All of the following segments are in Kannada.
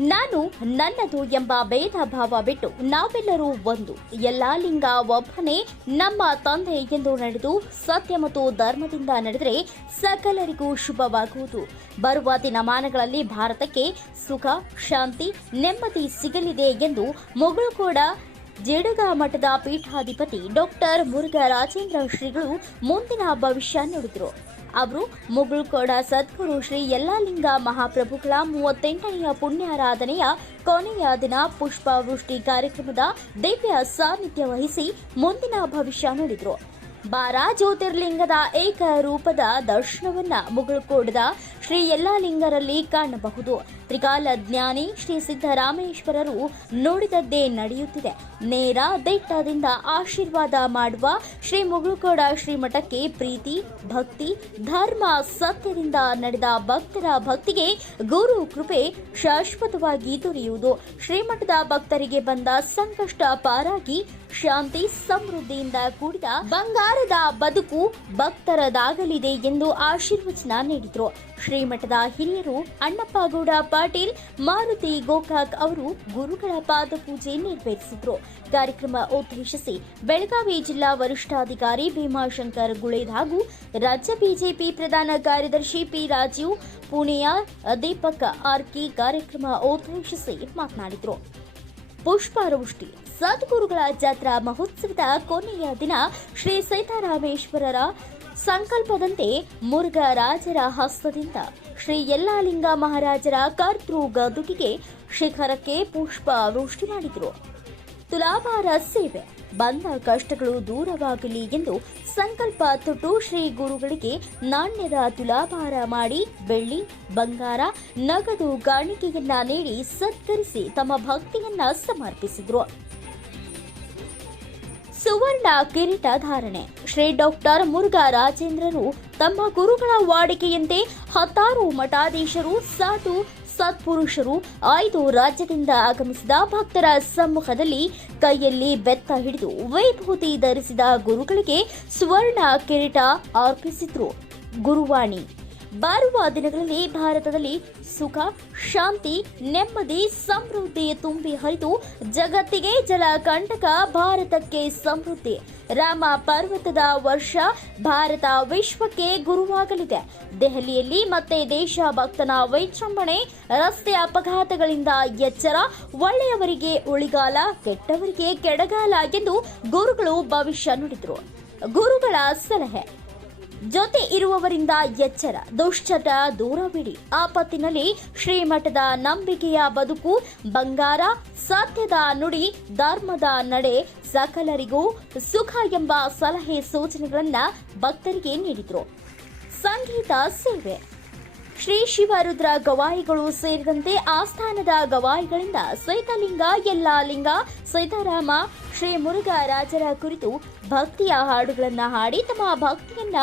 ನಾನು ನನ್ನದು ಎಂಬ ಭೇದ ಭಾವ ಬಿಟ್ಟು ನಾವೆಲ್ಲರೂ ಒಂದು. ಎಲ್ಲ ಲಿಂಗ ಒಬ್ಬನೇ ನಮ್ಮ ತಂದೆ ಎಂದು ನಡೆದು ಸತ್ಯ ಮತ್ತು ಧರ್ಮದಿಂದ ನಡೆದರೆ ಸಕಲರಿಗೂ ಶುಭವಾಗುವುದು. ಬರುವ ದಿನಮಾನಗಳಲ್ಲಿ ಭಾರತಕ್ಕೆ ಸುಖ, ಶಾಂತಿ, ನೆಮ್ಮದಿ ಸಿಗಲಿದೆ ಎಂದು ಮುಗುಳುಕೋಡ ಜೇಡುಗ ಮಠದ ಪೀಠಾಧಿಪತಿ ಡಾಕ್ಟರ್ ಮುರುಘರಾಜೇಂದ್ರ ಶ್ರೀಗಳು ಮುಂದಿನ ಭವಿಷ್ಯ ನುಡಿದರು. ಅವರು ಮುಗುಳ್ಕೋಡ ಸದ್ಗುರು ಶ್ರೀ ಯಲ್ಲಾಲಿಂಗ ಮಹಾಪ್ರಭುಗಳ ಮೂವತ್ತೆಂಟನೆಯ ಪುಣ್ಯಾರಾಧನೆಯ ಕೊನೆಯ ದಿನ ಪುಷ್ಪವೃಷ್ಟಿ ಕಾರ್ಯಕ್ರಮದ ದಿವ್ಯ ಸಾನ್ನಿಧ್ಯ ವಹಿಸಿ ಮುಂದಿನ ಭವಿಷ್ಯ ನುಡಿದರು. ಬಾರ ಜ್ಯೋತಿರ್ಲಿಂಗದ ಏಕ ರೂಪದ ದರ್ಶನವನ್ನ ಮುಗುಳ್ಕೋಡದ ಶ್ರೀ ಯಲ್ಲಾಲಿಂಗರಲ್ಲಿ ಕಾಣಬಹುದು. ತ್ರಿಕಾಲ ಜ್ಞಾನಿ ಶ್ರೀ ಸಿದ್ದರಾಮೇಶ್ವರರು ನೋಡಿದದ್ದೇ ನಡೆಯುತ್ತಿದೆ. ನೇರ ದಿಟ್ಟದಿಂದ ಆಶೀರ್ವಾದ ಮಾಡುವ ಶ್ರೀ ಮುಗುಳ್ಕೋಡ ಶ್ರೀಮಠಕ್ಕೆ ಪ್ರೀತಿ, ಭಕ್ತಿ, ಧರ್ಮ ಸತ್ಯದಿಂದ ನಡೆದ ಭಕ್ತರ ಭಕ್ತಿಗೆ ಗುರು ಕೃಪೆ ಶಾಶ್ವತವಾಗಿ ದೊರೆಯುವುದು. ಶ್ರೀಮಠದ ಭಕ್ತರಿಗೆ ಬಂದ ಸಂಕಷ್ಟ ಪಾರಾಗಿ ಶಾಂತಿ ಸಮೃದ್ಧಿಯಿಂದ ಕೂಡಿದ ಬಂಗಾರದ ಬದುಕು ಭಕ್ತರದಾಗಲಿದೆ ಎಂದು ಆಶೀರ್ವಚನ ನೀಡಿದರು. ಶ್ರೀಮಠದ ಹಿರಿಯರು ಅಣ್ಣಪ್ಪಗೌಡ ಪಾಟೀಲ್, ಮಾರುತಿ ಗೋಕಾಕ್ ಅವರು ಗುರುಗಳ ಪಾದಪೂಜೆ ನೆರವೇರಿಸಿದರು. ಕಾರ್ಯಕ್ರಮ ಉದ್ದೇಶಿಸಿ ಬೆಳಗಾವಿ ಜಿಲ್ಲಾ ವರಿಷ್ಠಾಧಿಕಾರಿ ಭೀಮಾಶಂಕರ್ ಗುಳೇದ್ ಹಾಗೂ ರಾಜ್ಯ ಬಿಜೆಪಿ ಪ್ರಧಾನ ಕಾರ್ಯದರ್ಶಿ ಪಿ ರಾಜೀವ್, ಪುಣೆಯ ದೀಪಕ್ ಆರ್ಕಿ ಕಾರ್ಯಕ್ರಮ ಉದ್ದೇಶಿಸಿ ಮಾತನಾಡಿದರು. ಪುಷ್ಪಾರವೃಷ್ಟಿ, ಸದ್ಗುರುಗಳ ಜಾತ್ರಾ ಮಹೋತ್ಸವದ ಕೊನೆಯ ದಿನ ಶ್ರೀ ಸೀತಾರಾಮೇಶ್ವರರ ಸಂಕಲ್ಪದಂತೆ ಮುರುಘರಾಜರ ಹಸ್ತದಿಂದ ಶ್ರೀ ಯಲ್ಲಾಲಿಂಗ ಮಹಾರಾಜರ ಕರ್ತೃ ಗದುಗಿಗೆ ಶಿಖರಕ್ಕೆ ಪುಷ್ಪ ವೃಷ್ಟಿ ಮಾಡಿದರು. ತುಲಾಭಾರ ಸೇವೆ, ಬಂದ ಕಷ್ಟಗಳು ದೂರವಾಗಲಿ ಎಂದು ಸಂಕಲ್ಪ ತೊಟ್ಟು ಶ್ರೀ ಗುರುಗಳಿಗೆ ನಾಣ್ಯದ ತುಲಾಭಾರ ಮಾಡಿ ಬೆಳ್ಳಿ, ಬಂಗಾರ, ನಗದು ಕಾಣಿಕೆಯನ್ನ ನೀಡಿ ಸತ್ಕರಿಸಿ ತಮ್ಮ ಭಕ್ತಿಯನ್ನ ಸಮರ್ಪಿಸಿದರು. ಸುವರ್ಣ ಕಿರೀಟ ಧಾರಣೆ. ಶ್ರೀ ಡಾಕ್ಟರ್ ಮುರುಘಾ ರಾಜೇಂದ್ರರು ತಮ್ಮ ಗುರುಗಳ ವಾಡಿಕೆಯಂತೆ ಹತ್ತಾರು ಮಠಾಧೀಶರು, ಸಾಧು, ಸತ್ಪುರುಷರು, ಐದು ರಾಜ್ಯದಿಂದ ಆಗಮಿಸಿದ ಭಕ್ತರ ಸಮ್ಮುಖದಲ್ಲಿ ಕೈಯಲ್ಲಿ ಬೆತ್ತ ಹಿಡಿದು ವೈಭೂತಿ ಧರಿಸಿದ ಗುರುಗಳಿಗೆ ಸುವರ್ಣ ಕಿರೀಟ ಅರ್ಪಿಸಿದ್ರು. ಗುರುವಾಣಿ ಬರುವ ದಿನಗಳಲ್ಲಿ ಭಾರತದಲ್ಲಿ ಸುಖ, ಶಾಂತಿ, ನೆಮ್ಮದಿ, ಸಮೃದ್ಧಿ ತುಂಬಿ ಹರಿದು ಜಗತ್ತಿಗೆ ಜಲಕಂಟಕ ಭಾರತಕ್ಕೆ ಸಮೃದ್ಧಿ. ರಾಮ ಪರ್ವತದ ವರ್ಷ ಭಾರತ ವಿಶ್ವಕ್ಕೆ ಗುರುವಾಗಲಿದೆ. ದೆಹಲಿಯಲ್ಲಿ ಮತ್ತೆ ದೇಶ ಭಕ್ತನ ವೈಜೃಂಭಣೆ, ರಸ್ತೆ ಅಪಘಾತಗಳಿಂದ ಎಚ್ಚರ, ಒಳ್ಳೆಯವರಿಗೆ ಉಳಿಗಾಲ, ಕೆಟ್ಟವರಿಗೆ ಕೆಡಗಾಲ ಎಂದು ಗುರುಗಳು ಭವಿಷ್ಯ ನುಡಿದರು. ಗುರುಗಳ ಸಲಹೆ. ಜೊತೆ ಇರುವವರಿಂದ ಎಚ್ಚರ. ದುಶ್ಚಟ ದೂರವಿಡಿ. ಆಪತ್ತಿನಲ್ಲಿ ಶ್ರೀಮಠದ ನಂಬಿಕೆಯ ಬದುಕು, ಬಂಗಾರ, ಸತ್ಯದ ನುಡಿ, ಧರ್ಮದ ನಡೆ, ಸಕಲರಿಗೂ ಸುಖ ಎಂಬ ಸಲಹೆ ಸೂಚನೆಗಳನ್ನ ಭಕ್ತರಿಗೆ ನೀಡಿದರು. ಸಂಗೀತ ಸೇವೆ. ಶ್ರೀ ಶಿವರುದ್ರ ಗವಾಯಿಗಳು ಸೇರಿದಂತೆ ಆಸ್ಥಾನದ ಗವಾಯಿಗಳಿಂದ ಸೈತಲಿಂಗ ಯಲ್ಲಾಲಿಂಗ, ಸೀತಾರಾಮ, ಶ್ರೀ ಮುರುಘರಾಜರ ಕುರಿತು ಭಕ್ತಿಯ ಹಾಡುಗಳನ್ನು ಹಾಡಿ ತಮ್ಮ ಭಕ್ತಿಯನ್ನ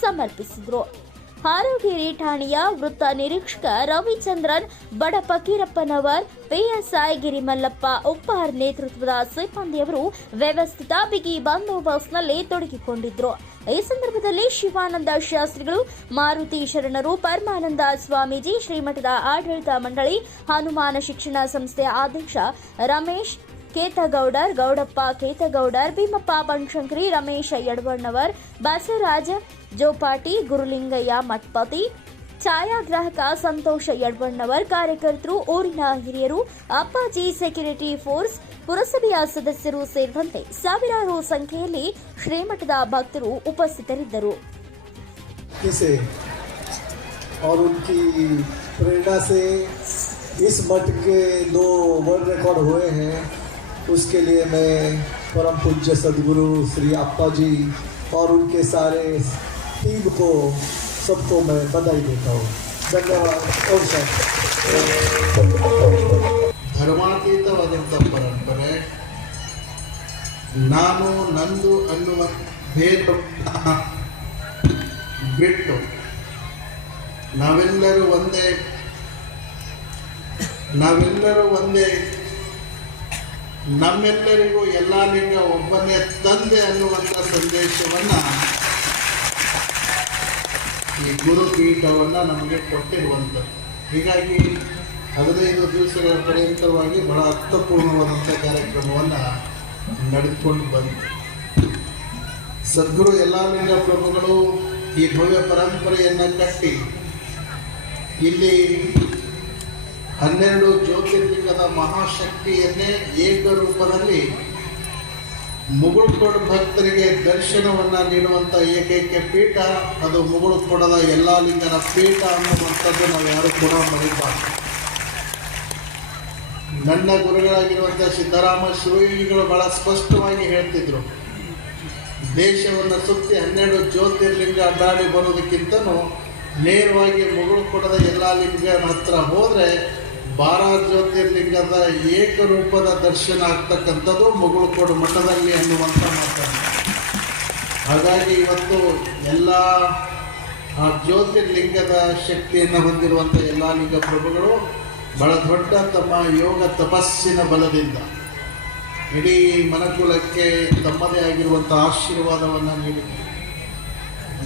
ಸಮರ್ಪಿಸಿದರು. ಹಾರೋಗಿರಿ ಠಾಣೆಯ ವೃತ್ತ ನಿರೀಕ್ಷಕ ರವಿಚಂದ್ರನ್ ಬಡ ಫಕೀರಪ್ಪನವರ್ ಪಿಎಸ್ಐ ಗಿರಿಮಲ್ಲಪ್ಪ ಉಪ್ಪಾರ್ ನೇತೃತ್ವದ ಸಿಬ್ಬಂದಿಯವರು ವ್ಯವಸ್ಥಿತ ಬಿಗಿ ಬಂದೋಬಸ್ತ್ನಲ್ಲಿ ತೊಡಗಿಕೊಂಡಿದ್ರು. ಈ ಸಂದರ್ಭದಲ್ಲಿ ಶಿವಾನಂದ ಶಾಸ್ತ್ರಿಗಳು, ಮಾರುತಿ ಶರಣರು, ಪರಮಾನಂದ ಸ್ವಾಮೀಜಿ, ಶ್ರೀಮಠದ ಆಡಳಿತ ಮಂಡಳಿ, ಹನುಮಾನ ಶಿಕ್ಷಣ ಸಂಸ್ಥೆ ಅಧ್ಯಕ್ಷ ರಮೇಶ್ ಕೇತಗೌಡರ್, ಗೌಡಪ್ಪ ಕೇತಗೌಡರ್, ಭೀಮಪ್ಪ ಬನಶಂಕರಿ, ರಮೇಶ ಯಡವಣ್ಣವರ್, ಬಸವರಾಜ ಜೋಪಾಟಿ, ಗುರುಲಿಂಗಯ್ಯ ಮಠಪತಿ ಛಾಯಾಗ್ರಾಹಕ ಸಂತೋಷ ಯಡವಣ್ಣವರ್ ಕಾರ್ಯಕರ್ತರು ಊರಿನ ಹಿರಿಯರು ಅಪ್ಪಾಜಿ ಸೆಕ್ಯೂರಿಟಿ ಫೋರ್ಸ್ ಪುರಸಭೆಯ ಸದಸ್ಯರು ಸೇರಿದಂತೆ ಸಾವಿರಾರು ಸಂಖ್ಯೆಯಲ್ಲಿ ಶ್ರೀಮಠದ ಭಕ್ತರು ಉಪಸ್ಥಿತರಿದ್ದರು से और उनकी प्रेरणा से इस मठ के दो वर्ल्ड रिकॉर्ड हुए हैं उसके लिए मैं परम पूज्य सदगुरु श्री अप्पा जी और उनके सारे टीम को सबको मैं बधाई देता हूँ धन्यवाद और सब ಧರ್ಮಾತೀತವಾದಂಥ ಪರಂಪರೆ ನಾನು ನಂದು ಅನ್ನುವ ಭೇದ ಬಿಟ್ಟು ನಾವೆಲ್ಲರೂ ಒಂದೇ ನಾವೆಲ್ಲರೂ ಒಂದೇ ನಮ್ಮೆಲ್ಲರಿಗೂ ಎಲ್ಲ ಲಿಂಗ ಒಬ್ಬನೇ ತಂದೆ ಅನ್ನುವಂಥ ಸಂದೇಶವನ್ನು ಈ ಗುರುಪೀಠವನ್ನು ನಮಗೆ ಕೊಟ್ಟಿರುವಂಥದ್ದು. ಹೀಗಾಗಿ ಹದಿನೈದು ದಿವಸಗಳ ಪರ್ಯಂತರವಾಗಿ ಬಹಳ ಅರ್ಥಪೂರ್ಣವಾದಂಥ ಕಾರ್ಯಕ್ರಮವನ್ನು ನಡೆದುಕೊಂಡು ಬಂತು. ಸದ್ಗುರು ಎಲ್ಲ ಲಿಂಗ ಪ್ರಭುಗಳು ಈ ಭವ್ಯ ಪರಂಪರೆಯನ್ನು ಕಟ್ಟಿ ಇಲ್ಲಿ ಹನ್ನೆರಡು ಜ್ಯೋತಿರ್ಲಿಂಗದ ಮಹಾಶಕ್ತಿಯನ್ನೇ ಏಕರೂಪದಲ್ಲಿ ಮುಗುಳ್ಕೋಡು ಭಕ್ತರಿಗೆ ದರ್ಶನವನ್ನು ನೀಡುವಂಥ ಏಕೈಕ ಪೀಠ, ಅದು ಮುಗುಳ್ಕೋಡದ ಯಲ್ಲಾಲಿಂಗನ ಪೀಠ ಅನ್ನುವಂಥದ್ದು ನಾವು ಯಾರು ಕೂಡ ಮರಿಬಾರ್ದು. ನನ್ನ ಗುರುಗಳಾಗಿರುವಂಥ ಸಿದ್ದರಾಮ ಶಿವಯೋಗಿಗಳು ಬಹಳ ಸ್ಪಷ್ಟವಾಗಿ ಹೇಳ್ತಿದ್ರು. ದೇಶವನ್ನು ಸುತ್ತಿ ಹನ್ನೆರಡು ಜ್ಯೋತಿರ್ಲಿಂಗ ಅಡ್ಡಾಡಿ ಬರೋದಕ್ಕಿಂತನೂ ನೇರವಾಗಿ ಮುಗುಳು ಕೊಡದ ಎಲ್ಲ ಲಿಂಗನ ಹತ್ರ ಹೋದರೆ ಬಾರ ಜ್ಯೋತಿರ್ಲಿಂಗದ ಏಕರೂಪದ ದರ್ಶನ ಆಗ್ತಕ್ಕಂಥದ್ದು ಮುಗುಳುಕೋಡು ಮಠದಲ್ಲಿ ಅನ್ನುವಂಥ ಮಾತನ್ನು. ಹಾಗಾಗಿ ಇವತ್ತು ಎಲ್ಲ, ಆ ಜ್ಯೋತಿರ್ಲಿಂಗದ ಶಕ್ತಿಯನ್ನು ಹೊಂದಿರುವಂಥ ಎಲ್ಲ ಲಿಂಗ ಪ್ರಭುಗಳು ಬಹಳ ದೊಡ್ಡ ತಮ್ಮ ಯೋಗ ತಪಸ್ಸಿನ ಬಲದಿಂದ ಇಡೀ ಮನಕುಲಕ್ಕೆ ತಮ್ಮದೇ ಆಗಿರುವಂಥ ಆಶೀರ್ವಾದವನ್ನು ನೀಡಿದರು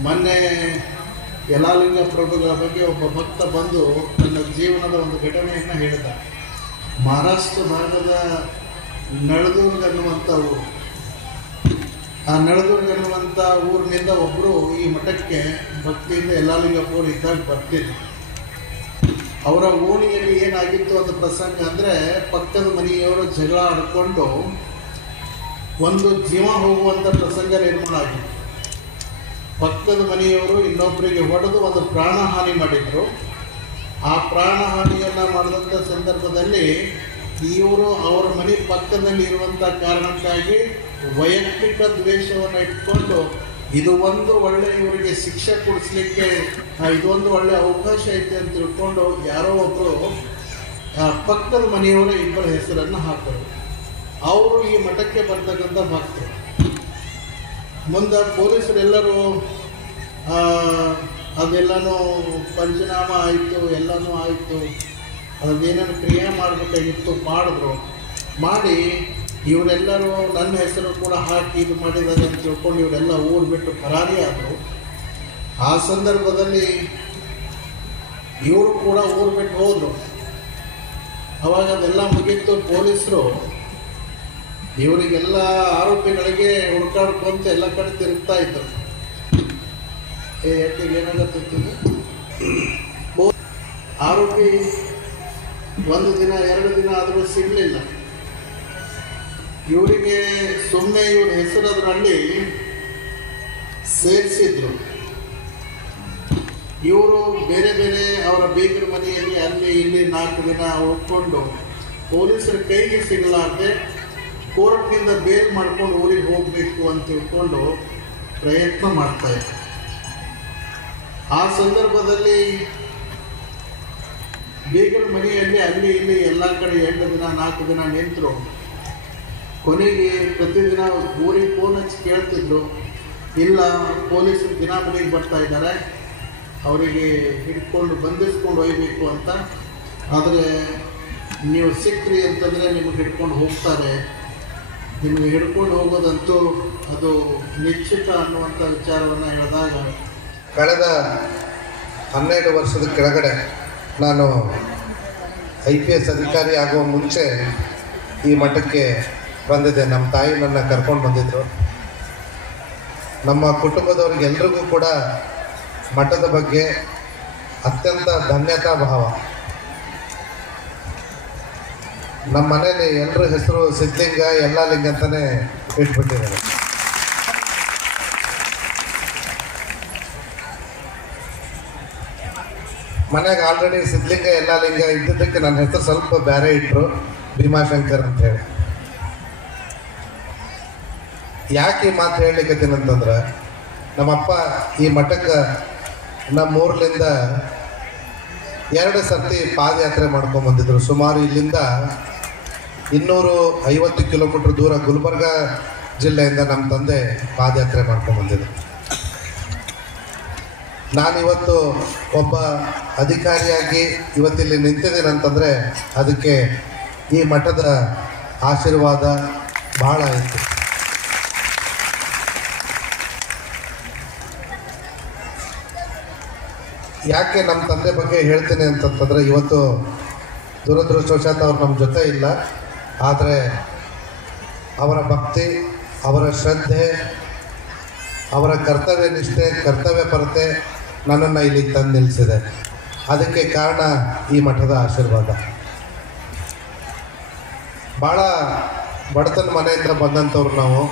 ಮೊನ್ನೆ ಯಲಾಲಿಂಗ ಪ್ರಭುಗಳ ಬಗ್ಗೆ ಒಬ್ಬ ಭಕ್ತ ಬಂದು ತನ್ನ ಜೀವನದ ಒಂದು ಘಟನೆಯನ್ನು ಹೇಳಿದ. ಮಹಾರಾಷ್ಟ್ರ ಭಾಗದ ನಳದುರ್ಗ್ ಅನ್ನುವಂಥ ಊರು. ಆ ನಳದುರ್ಗ್ ಅನ್ನುವಂಥ ಊರಿನಿಂದ ಒಬ್ಬರು ಈ ಮಠಕ್ಕೆ ಭಕ್ತಿಯಿಂದ ಯಲ್ಲಾಲಿಂಗಪ್ಪವರು ಇದ್ದಾಗ ಬರ್ತಿದ್ರು. ಅವರ ಓಣಿಯಲ್ಲಿ ಏನಾಗಿತ್ತು ಅಂತ ಪ್ರಸಂಗ ಅಂದರೆ ಪಕ್ಕದ ಮನೆಯವರು ಜಗಳ ಆಡಿಕೊಂಡು ಒಂದು ಜೀವ ಹೋಗುವಂಥ ಪ್ರಸಂಗ ನಿರ್ಮಾಣ ಆಗಿತ್ತು. ಪಕ್ಕದ ಮನೆಯವರು ಇನ್ನೊಬ್ಬರಿಗೆ ಹೊಡೆದು ಒಂದು ಪ್ರಾಣಹಾನಿ ಮಾಡಿದರು. ಆ ಪ್ರಾಣಹಾನಿಯನ್ನು ಮಾಡಿದಂಥ ಸಂದರ್ಭದಲ್ಲಿ ಇವರು ಅವರ ಮನೆ ಪಕ್ಕದಲ್ಲಿ ಇರುವಂಥ ಕಾರಣಕ್ಕಾಗಿ ವೈಯಕ್ತಿಕ ದ್ವೇಷವನ್ನು ಇಟ್ಕೊಂಡು, ಇದು ಒಂದು ಒಳ್ಳೆ ಇವರಿಗೆ ಶಿಕ್ಷೆ ಕೊಡಿಸ್ಲಿಕ್ಕೆ ಇದೊಂದು ಒಳ್ಳೆ ಅವಕಾಶ ಐತೆ ಅಂತ ತಿಳ್ಕೊಂಡು ಯಾರೋ ಒಬ್ಬರು ಪಕ್ಕದ ಮನೆಯವರ ಇಬ್ಬರ ಹೆಸರನ್ನು ಹಾಕೋರು. ಅವರು ಈ ಮಠಕ್ಕೆ ಬರ್ತಕ್ಕಂಥ ಭಕ್ತರು. ಮುಂದೆ ಪೊಲೀಸರೆಲ್ಲರೂ ಅದೆಲ್ಲನೂ ಪಂಚನಾಮ ಆಯಿತು, ಎಲ್ಲನೂ ಆಯಿತು. ಅದೇನೇನು ಕ್ರಿಯೆ ಮಾಡಬೇಕಾಗಿತ್ತು ಮಾಡಿದ್ರು. ಮಾಡಿ ಇವರೆಲ್ಲರೂ ನನ್ನ ಹೆಸರು ಕೂಡ ಹಾಕಿ ಇದು ಮಾಡಿದ್ದಾರೆ ಅಂತ ತಿಳ್ಕೊಂಡು ಇವರೆಲ್ಲ ಊರು ಬಿಟ್ಟು ಪರಾರಿ ಆದರು. ಆ ಸಂದರ್ಭದಲ್ಲಿ ಇವರು ಕೂಡ ಊರು ಬಿಟ್ಟು ಹೋದರು. ಅವಾಗ ಅದೆಲ್ಲ ಮುಗೀತು. ಪೊಲೀಸರು ಇವರಿಗೆಲ್ಲ ಆರೋಪಿಗಳಿಗೆ ಹುಡುಕಾಡ್ಕೊಂತ ಎಲ್ಲ ಕಡೆ ತಿರುಗ್ತಾ ಇದ್ರು. ಏ ಪೋ- ಆರೋಪಿ ಒಂದು ದಿನ, ಎರಡು ದಿನ ಆದರೂ ಸಿಗಲಿಲ್ಲ. ಇವರಿಗೆ ಸುಮ್ಮನೆ ಇವ್ರ ಹೆಸರದ್ರಲ್ಲಿ ಸೇರಿಸಿದ್ರು. ಇವರು ಬೇರೆ ಬೇರೆ ಅವರ ಬೇಕರಿ ಮನೆಯಲ್ಲಿ ಅಲ್ಲಿ ಇಲ್ಲಿ ನಾಲ್ಕು ದಿನ ಉಳ್ಕೊಂಡು ಪೊಲೀಸರ ಕೈಗೆ ಸಿಗಲಾರ್ದೆ ಕೋರ್ಟ್ನಿಂದ ಬೇಲ್ ಮಾಡ್ಕೊಂಡು ಊರಿಗೆ ಹೋಗಬೇಕು ಅಂತ ತಿಳ್ಕೊಂಡು ಪ್ರಯತ್ನ ಮಾಡ್ತಾ ಇದ್ದ. ಆ ಸಂದರ್ಭದಲ್ಲಿ ಬೀಗರ ಮನೆಯಲ್ಲಿ ಅಲ್ಲಿ ಇಲ್ಲಿ ಎಲ್ಲ ಕಡೆ ಎಂಟು ದಿನ, ನಾಲ್ಕು ದಿನ ನಿಂತರು. ಕೊನೆಗೆ ಪ್ರತಿದಿನ ಊರಿಗೆ ಫೋನ್ ಹಚ್ಚಿ ಕೇಳ್ತಿದ್ರು. ಇಲ್ಲ ಪೊಲೀಸರು ದಿನ ಮನೆಗೆ ಬರ್ತಾ ಇದ್ದಾರೆ. ಅವರಿಗೆ ಹಿಡ್ಕೊಂಡು ಬಂಧಿಸ್ಕೊಂಡು ಒಯ್ಯಬೇಕು ಅಂತ. ಆದರೆ ನೀವು ಸಿಕ್ಕ್ರಿ ಅಂತಂದರೆ ನಿಮಗೆ ಹಿಡ್ಕೊಂಡು ಹೋಗ್ತಾರೆ. ನಿಮಗೆ ಹಿಡ್ಕೊಂಡು ಹೋಗೋದಂತೂ ಅದು ನಿಶ್ಚಿತ ಅನ್ನುವಂಥ ವಿಚಾರವನ್ನು ಹೇಳಿದಾಗ ಕಳೆದ ಹನ್ನೆರಡು ವರ್ಷದ ಕೆಳಗಡೆ ನಾನು ಐ ಪಿ ಎಸ್ ಅಧಿಕಾರಿ ಆಗುವ ಮುಂಚೆ ಈ ಮಠಕ್ಕೆ ಬಂದಿದ್ದೆ. ನಮ್ಮ ತಾಯಿ ನನ್ನ ಕರ್ಕೊಂಡು ಬಂದಿದ್ದರು ನಮ್ಮ ಕುಟುಂಬದವ್ರಿಗೆಲ್ರಿಗೂ ಕೂಡ ಮಠದ ಬಗ್ಗೆ ಅತ್ಯಂತ ಧನ್ಯತಾ ಭಾವ. ನಮ್ಮ ಮನೇಲಿ ಎಲ್ಲರ ಹೆಸರು ಸಿದ್ಧಲಿಂಗ ಎಲ್ಲ ಲಿಂಗ ಅಂತಲೇ ಇಟ್ಬಿಟ್ಟಿದ್ದಾರೆ. ಮನೆಗೆ ಆಲ್ರೆಡಿ ಸಿದ್ಧಲಿಂಗ ಲಿಂಗ ಇದ್ದಿದ್ದಕ್ಕೆ ನನ್ನ ಹೆಸರು ಸ್ವಲ್ಪ ಬೇರೆ ಇಟ್ಟರು ಭೀಮಾಶಂಕರ್ ಅಂತ ಹೇಳಿ ಯಾಕೆ ಈ ಮಾತು ಹೇಳಲಿಕ್ಕೆ ಅಂತಂದ್ರೆ, ನಮ್ಮಪ್ಪ ಈ ಮಠಕ್ಕೆ ನಮ್ಮ ಊರ್ಲಿಂದ ಎರಡು ಸರ್ತಿ ಪಾದಯಾತ್ರೆ ಮಾಡ್ಕೊಂಡು ಬಂದಿದ್ರು ಸುಮಾರು ಇಲ್ಲಿಂದ ಇನ್ನೂರು ಐವತ್ತು ಕಿಲೋಮೀಟ್ರ್ ದೂರ ಗುಲ್ಬರ್ಗ ಜಿಲ್ಲೆಯಿಂದ ನಮ್ಮ ತಂದೆ ಪಾದಯಾತ್ರೆ ಮಾಡ್ಕೊಂಡು ಬಂದಿದೆ ನಾನಿವತ್ತು ಒಬ್ಬ ಅಧಿಕಾರಿಯಾಗಿ ಇವತ್ತಿಲ್ಲಿ ನಿಂತಿದ್ದೀನಿ ಅಂತಂದರೆ ಅದಕ್ಕೆ ಈ ಮಠದ ಆಶೀರ್ವಾದ ಭಾಳ ಐತಿ ಯಾಕೆ ನಮ್ಮ ತಂದೆ ಬಗ್ಗೆ ಹೇಳ್ತೀನಿ ಅಂತಂತಂದರೆ ಇವತ್ತು ದುರದೃಷ್ಟವಶಾತ್ ಅವ್ರು ನಮ್ಮ ಜೊತೆ ಇಲ್ಲ. ಆದರೆ ಅವರ ಭಕ್ತಿ, ಅವರ ಶ್ರದ್ಧೆ, ಅವರ ಕರ್ತವ್ಯ ನಿಷ್ಠೆ, ಕರ್ತವ್ಯ ಪರತೆ ನನ್ನನ್ನು ಇಲ್ಲಿ ತಂದು ನಿಲ್ಲಿಸಿದೆ ಅದಕ್ಕೆ ಕಾರಣ ಈ ಮಠದ ಆಶೀರ್ವಾದ. ಭಾಳ ಬಡತನ ಮನೆಯಿಂದ ಬಂದಂಥವ್ರು ನಾವು.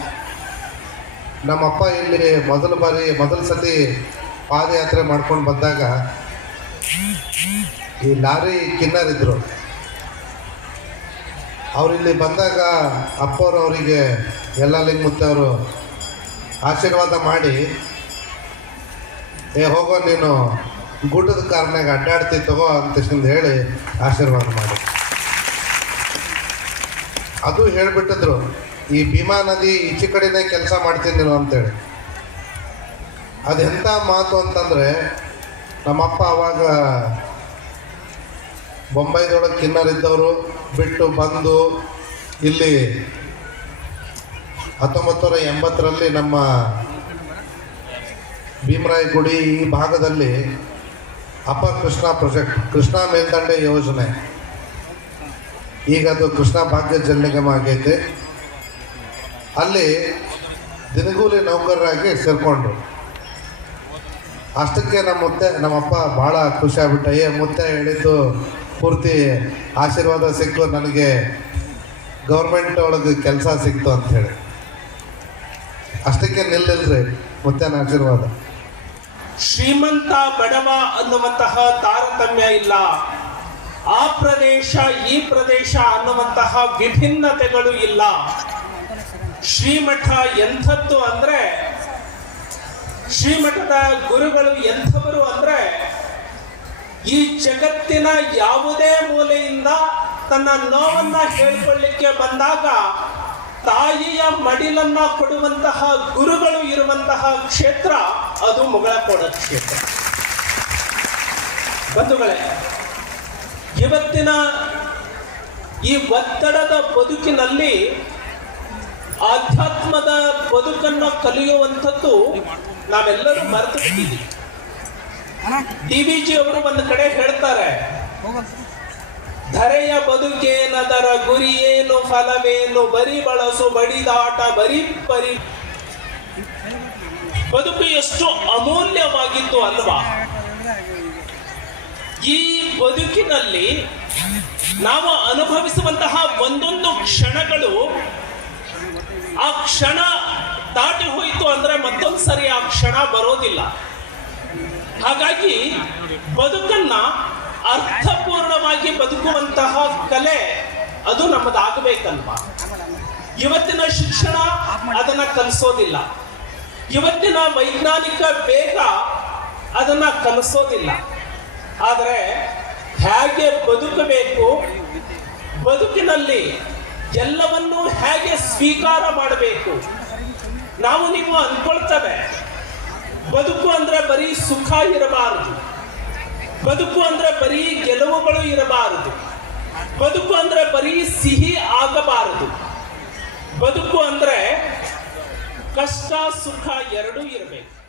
ನಮ್ಮಪ್ಪ ಇಲ್ಲಿ ಮೊದಲ ಬಾರಿ, ಮೊದಲ ಸತಿ ಪಾದಯಾತ್ರೆ ಮಾಡ್ಕೊಂಡು ಬಂದಾಗ ಈ ಲಾರಿ ಕಿನ್ನರ್ ಇದ್ರು ಅವ್ರು ಇಲ್ಲಿ ಬಂದಾಗ ಅಪ್ಪವ್ರು ಅವರಿಗೆ ಎಲ್ಲ ಲಿಂಗಮುತ್ತವರು ಆಶೀರ್ವಾದ ಮಾಡಿ, ಏ, ಹೋಗೋ, ನೀನು ಗುಡ್ಡದ ಕಾರಣಾಗ ಅಡ್ಡಾಡ್ತಿ, ತಗೋ ಅಂತ ಹೇಳಿ ಆಶೀರ್ವಾದ ಮಾಡಿ. ಅದು ಹೇಳಿಬಿಟ್ಟಿದ್ರು, ಈ ಭೀಮಾ ನದಿ ಈಚೆ ಕಡೆನೇ ಕೆಲಸ ಮಾಡ್ತೀನಿ ನೀನು ಅಂತೇಳಿ. ಅದೆಂಥ ಮಾತು ಅಂತಂದರೆ, ನಮ್ಮಪ್ಪ ಅವಾಗ ಬೊಂಬೈದೊಳಗೆ ಕಿನ್ನರಿದ್ದವರು ಬಿಟ್ಟು ಬಂದು ಇಲ್ಲಿ ಹತ್ತೊಂಬತ್ತು ನೂರ ಎಂಬತ್ತರಲ್ಲಿ ನಮ್ಮ ಭೀಮರಾಯಗುಡಿ ಈ ಭಾಗದಲ್ಲಿ ಅಪ್ಪ ಕೃಷ್ಣ ಪ್ರಾಜೆಕ್ಟ್, ಕೃಷ್ಣ ಮೇಲ್ದಂಡೆ ಯೋಜನೆ. ಈಗ ಅದು ಕೃಷ್ಣ ಭಾಗ್ಯ ಜಲ ನಿಗಮ ಆಗೈತೆ. ಅಲ್ಲಿ ದಿನಗೂಲಿ ನೌಕರರಾಗಿ ಸೇರಿಕೊಂಡ್ರು ಅಷ್ಟಕ್ಕೆ ನಮ್ಮ ಮುತ್ತೆ, ನಮ್ಮಪ್ಪ ಭಾಳ ಖುಷಿ ಆಗ್ಬಿಟ್ಟ, ಏ ಮುತ್ತೆ ಹೇಳಿದ್ದು ಪೂರ್ತಿ ಆಶೀರ್ವಾದ ಸಿಕ್ಕು, ನನಗೆ ಗೌರ್ಮೆಂಟ್ ಒಳಗೆ ಕೆಲಸ ಸಿಕ್ತು ಅಂಥೇಳಿ ಅಷ್ಟಕ್ಕೆ ನಿಲ್ಲಿಲ್ರಿ, ಮುತ್ತನ ಆಶೀರ್ವಾದ. ಶ್ರೀಮಂತ ಬಡವ ಅನ್ನುವಂತಹ ತಾರತಮ್ಯ ಇಲ್ಲ. ಆ ಪ್ರದೇಶ, ಈ ಪ್ರದೇಶ ಅನ್ನುವಂತಹ ವಿಭಿನ್ನತೆಗಳು ಇಲ್ಲ. ಶ್ರೀಮಠ ಎಂಥದ್ದು ಅಂದ್ರೆ, ಶ್ರೀಮಠದ ಗುರುಗಳು ಎಂಥವರು ಅಂದ್ರೆ ಈ ಜಗತ್ತಿನ ಯಾವುದೇ ಮೂಲೆಯಿಂದ ತನ್ನ ನೋವನ್ನ ಹೇಳಿಕೊಳ್ಳಿಕ್ಕೆ ಬಂದಾಗ ತಾಯಿಯ ಮಡಿಲನ್ನ ಕೊಡುವಂತಹ ಗುರುಗಳು ಇರುವಂತಹ ಕ್ಷೇತ್ರ ಅದು ಮುಗಳಕೋಡ ಕ್ಷೇತ್ರ. ಬಂಧುಗಳೇ, ಇವತ್ತಿನ ಈ ಒತ್ತಡದ ಬದುಕಿನಲ್ಲಿ ಆಧ್ಯಾತ್ಮದ ಬದುಕನ್ನು ಕಲಿಯುವಂಥದ್ದು ನಾವೆಲ್ಲರೂ ಮರೆತು ಬಿಟ್ಟಿದ್ದೀವಿ ಡಿ ಬಿ ಜಿ ಅವರು ಒಂದು ಕಡೆ ಹೇಳ್ತಾರೆ. ಧರೆಯ ಬದುಕೇನದರ ಗುರಿಯೇನು ಫಲವೇನು ಬರಿ ಬಳಸು ಬಡಿದಾಟ ಬರಿ ಬರಿ. ಬದುಕು ಎಷ್ಟು ಅಮೂಲ್ಯವಾಗಿತ್ತು ಅಲ್ವಾ? ಈ ಬದುಕಿನಲ್ಲಿ ನಾವು ಅನುಭವಿಸುವಂತಹ ಒಂದೊಂದು ಕ್ಷಣಗಳು ಆ ಕ್ಷಣ ದಾಟಿ ಹೋಯಿತು ಅಂದ್ರೆ ಮತ್ತೊಂದು ಸರಿ ಆ ಕ್ಷಣ ಬರೋದಿಲ್ಲ. ಹಾಗಾಗಿ ಬದುಕನ್ನ ಅರ್ಥಪೂರ್ಣವಾಗಿ ಬದುಕುವಂತಹ ಕಲೆ ಅದು ನಮ್ಮದಾಗಬೇಕಲ್ವಾ? ಇವತ್ತಿನ ಶಿಕ್ಷಣ ಅದನ್ನ ಕಲಿಸೋದಿಲ್ಲ. ಇವತ್ತಿನ ವೈಜ್ಞಾನಿಕ ವೇಗ ಅದನ್ನ ಕಲಿಸೋದಿಲ್ಲ. ಆದರೆ ಹೇಗೆ ಬದುಕಬೇಕು? ಬದುಕಿನಲ್ಲಿ ಎಲ್ಲವನ್ನೂ ಹೇಗೆ ಸ್ವೀಕಾರ ಮಾಡಬೇಕು? ನಾವು ನೀವು ಅನ್ಕೊಳ್ತೇವೆ. ಬದುಕು ಅಂದ್ರೆ ಬರೀ ಸುಖ ಇರಬಾರದು. ಬದುಕು ಅಂದ್ರೆ ಬರೀ ಗೆಲುವುಗಳು ಇರಬಾರದು. ಬದುಕು ಅಂದ್ರೆ ಬರೀ ಸಿಹಿ ಆಗಬಾರದು. ಬದುಕು ಅಂದ್ರೆ ಕಷ್ಟ, ಸುಖ ಎರಡೂ ಇರಬೇಕು.